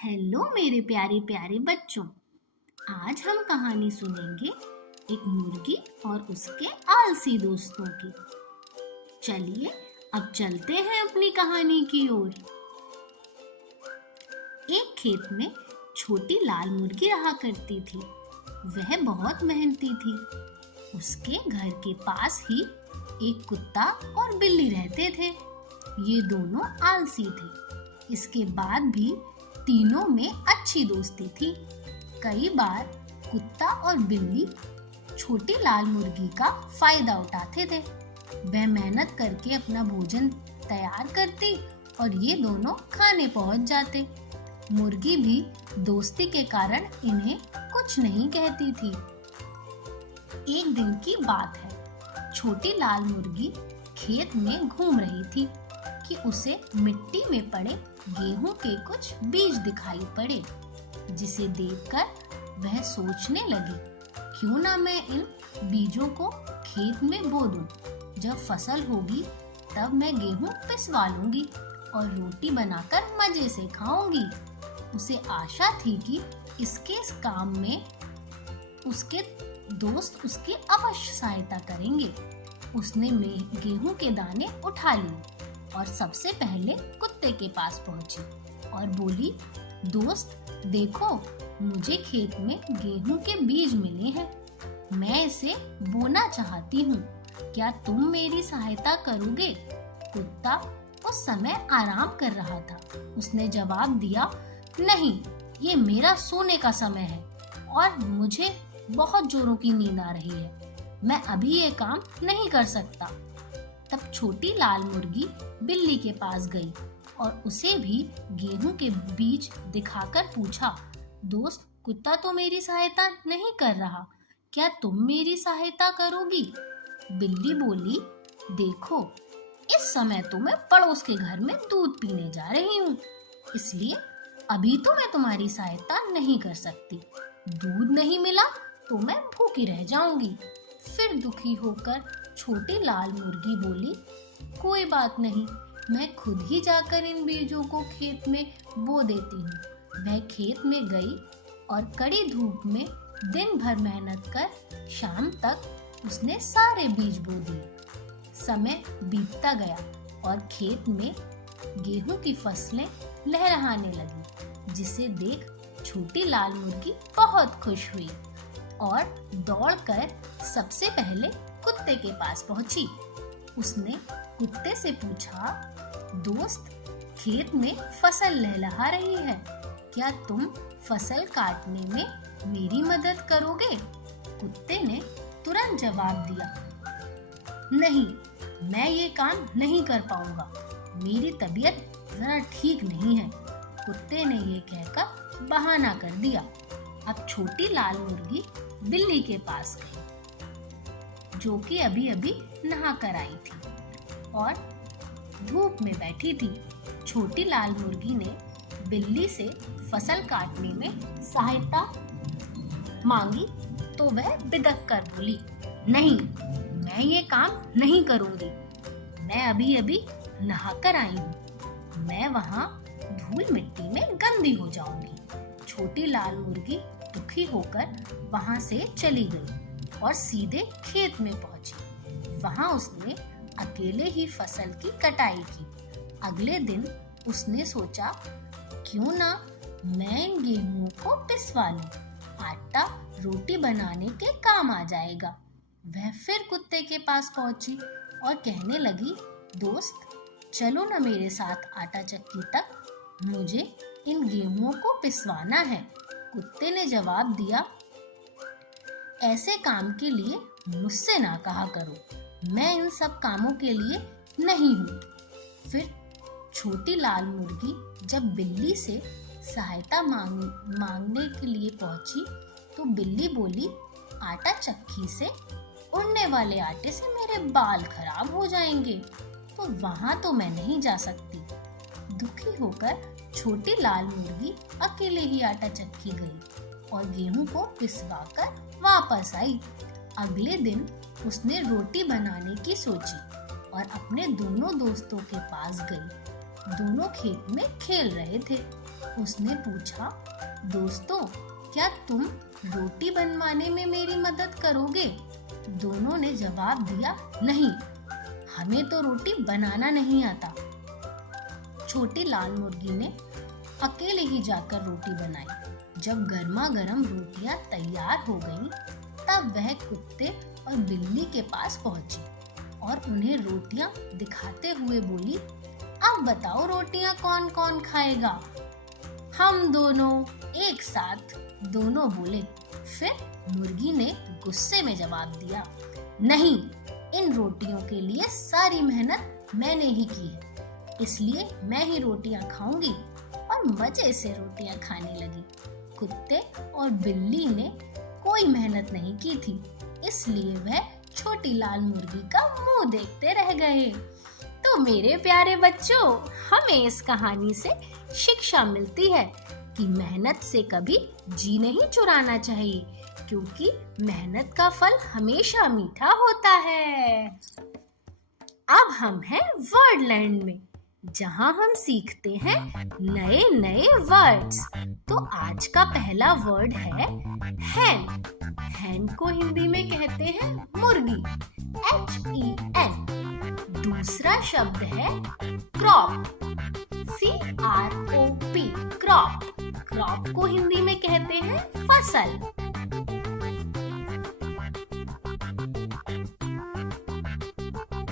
Hello मेरे प्यारे प्यारे बच्चों। आज हम कहानी सुनेंगे एक मुर्गी और उसके आलसी दोस्तों की। चलिए अब चलते हैं अपनी कहानी की ओर। एक खेत में छोटी लाल मुर्गी रहा करती थी। वह बहुत मेहनती थी। उसके घर के पास ही एक कुत्ता और बिल्ली रहते थे। ये दोनों आलसी थे। इसके बाद भी तीनों में अच्छी दोस्ती थी। कई बार कुत्ता और बिल्ली छोटी लाल मुर्गी का फायदा उठाते थे। वह मेहनत करके अपना भोजन तैयार करती और ये दोनों खाने पहुंच जाते। मुर्गी भी दोस्ती के कारण इन्हें कुछ नहीं कहती थी। एक दिन की बात है। छोटी लाल मुर्गी खेत में घूम रही थी कि उसे मिट्टी में पड़े गेहूं के कुछ बीज दिखाई पड़े, जिसे देखकर वह सोचने लगी, क्यों ना मैं इन बीजों को खेत में बो दूं। जब फसल होगी तब मैं गेहूं पिसवा लूंगी और रोटी बनाकर मजे से खाऊंगी। उसे आशा थी कि इसके इस काम में उसके दोस्त उसकी अवश्य सहायता करेंगे। उसने गेहूं के दाने उठा लिए और सबसे पहले कुत्ते के पास पहुंची और बोली, दोस्त देखो, मुझे खेत में गेहूं के बीज मिले हैं। मैं इसे बोना चाहती हूँ। क्या तुम मेरी सहायता करोगे? कुत्ता उस समय आराम कर रहा था। उसने जवाब दिया, नहीं, ये मेरा सोने का समय है और मुझे बहुत जोरों की नींद आ रही है। मैं अभी ये काम नहीं कर सकता। तब छोटी लाल मुर्गी बिल्ली के पास गई और उसे भी गेहूं के बीज दिखाकर पूछा, दोस्त, कुत्ता तो मेरी सहायता नहीं कर रहा, क्या तुम मेरी सहायता करोगी? बिल्ली बोली, देखो, इस समय तो मैं पड़ोस के घर में दूध पीने जा रही हूँ, इसलिए अभी तो मैं तुम्हारी सहायता नहीं कर सकती। दूध नहीं मिला तो मैं भूखी रह जाऊंगी। फिर दुखी होकर छोटी लाल मुर्गी बोली, कोई बात नहीं, मैं खुद ही जाकर इन बीजों को खेत में बो देती हूँ। वह खेत में गई और कड़ी धूप में दिन भर मेहनत कर शाम तक उसने सारे बीज बो दिए। समय बीतता गया और खेत में गेहूं की फसलें लहराने लगी, जिसे देख छोटी लाल मुर्गी बहुत खुश हुई और दौड़कर सबसे पहले कुत्ते के पास पहुंची। उसने कुत्ते से पूछा, दोस्त, खेत में फसल लहलहा रही है, क्या तुम फसल काटने में मेरी मदद करोगे? कुत्ते ने तुरंत जवाब दिया, नहीं, मैं ये काम नहीं कर पाऊंगा, मेरी तबीयत जरा ठीक नहीं है। कुत्ते ने ये कहकर बहाना कर दिया। अब छोटी लाल मुर्गी बिल्ली के पास गई, जो कि अभी अभी नहा कर आई थी और धूप में बैठी थी। छोटी लाल मुर्गी ने बिल्ली से फसल काटने में सहायता मांगी तो वह बिदक कर बोली, नहीं, मैं ये काम नहीं करूंगी, मैं अभी अभी नहा कर आई हूँ, मैं वहाँ धूल मिट्टी में गंदी हो जाऊंगी। छोटी लाल मुर्गी दुखी होकर वहां से चली गई और सीधे खेत में पहुंची। वहां उसने अकेले ही फसल की कटाई की। अगले दिन उसने सोचा, क्यों ना मैं इन गेहूं को पिसवा लूं, आटा रोटी बनाने के काम आ जाएगा। वह फिर कुत्ते के पास पहुंची और कहने लगी, दोस्त, चलो ना मेरे साथ आटा चक्की तक, मुझे इन गेहूं को पिसवाना है। कुत्ते ने जवाब दिया, ऐसे काम के लिए मुझसे ना कहा करो, मैं इन सब कामों के लिए नहीं हूँ। फिर छोटी लाल मुर्गी जब बिल्ली से सहायता मांगने के लिए पहुंची तो बिल्ली बोली, आटा चक्की से उड़ने वाले आटे से मेरे बाल खराब हो जाएंगे, तो वहां तो मैं नहीं जा सकती। दुखी होकर छोटी लाल मुर्गी अकेले ही आटा चक्की गई और गेहूं को पिसवाकर वापस आई। अगले दिन उसने रोटी बनाने की सोची और अपने दोनों दोस्तों के पास गई। दोनों खेत में खेल रहे थे। उसने पूछा, दोस्तों, क्या तुम रोटी बनवाने में मेरी मदद करोगे? दोनों ने जवाब दिया, नहीं, हमें तो रोटी बनाना नहीं आता। छोटी लाल मुर्गी ने अकेले ही जाकर रोटी बनाई। जब गर्मा गर्म रोटियां तैयार हो गईं, तब वह कुत्ते और बिल्ली के पास पहुंची और उन्हें रोटियां दिखाते हुए बोली, अब बताओ रोटियां कौन कौन खाएगा? हम दोनों, एक साथ दोनों बोले। फिर मुर्गी ने गुस्से में जवाब दिया, नहीं, इन रोटियों के लिए सारी मेहनत मैंने ही की है, इसलिए मैं ही रोटियां खाऊंगी। और मजे से रोटियां खाने लगी। कुत्ते और बिल्ली ने कोई मेहनत नहीं की थी, इसलिए वह छोटी लाल मुर्गी का मुंह देखते रह गए। तो मेरे प्यारे बच्चों, हमें इस कहानी से शिक्षा मिलती है कि मेहनत से कभी जी नहीं चुराना चाहिए, क्योंकि मेहनत का फल हमेशा मीठा होता है। अब हम हैं वर्डलैंड में, जहां हम सीखते हैं नए नए वर्ड्स। तो आज का पहला वर्ड है हैन। हैन को हिंदी में कहते हैं मुर्गी, HEN। दूसरा शब्द है क्रॉप, CROP, क्रॉप। क्रॉप को हिंदी में कहते हैं फसल,